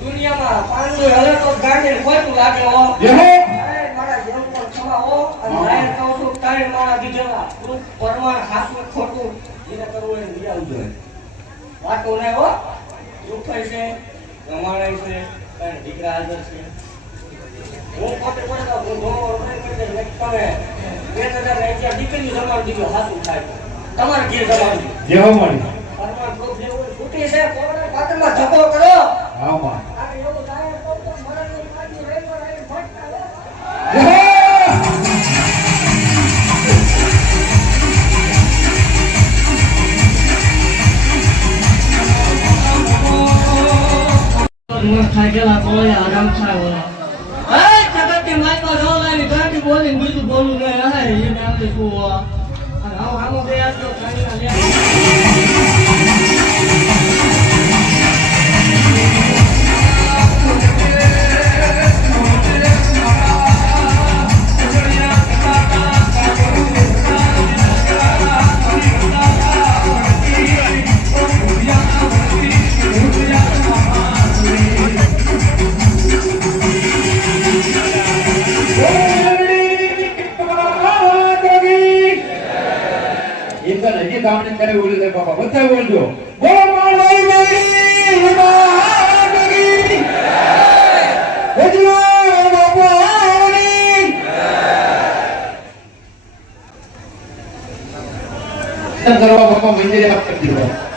દુનિયામાં પાંડુ હલે તો ગાંડી ખોટું લાગે હો મારા જેમ પણ ખમાઓ અને લાયર કહું છું તારે મારા દીધેલા ગ્રુપ પરમાણ હાસું ખોટું એને કરવું એને લઈ આવજો વાતો ને હો દુખાય છે રમાડાય છે કઈ દીકરા હાજર છે હું પોતે પડતા હું ધોવો નહીં કરી દે તમે 2000 રૂપિયા દીકરી જમાડી દીધો હાસું થાય તમારે ઘેર જમાડી જેવો મળી પરમાણ ગ્રુપ જેવું છૂટી છે કોરોના પાત્રમાં ધક્કો કરો હા માં આ એવું લાયર કહું તો મરણની પાછી રેલમાં રહી ફટકા ખાજલા બોલે આરામ થાય બોલા એ જગત માઈકો જોલાની ગાંડી બોલીને બીજું બોલું ને હે એને આપણે કો અને આવો બે આ તો ખાણીના લે सामने करे बोले थे पापा बच्चा बोल दो बोलो मालवाई मेरी मांगी बजलो बापानी सब करवा पापा मंदिर आप कर दिया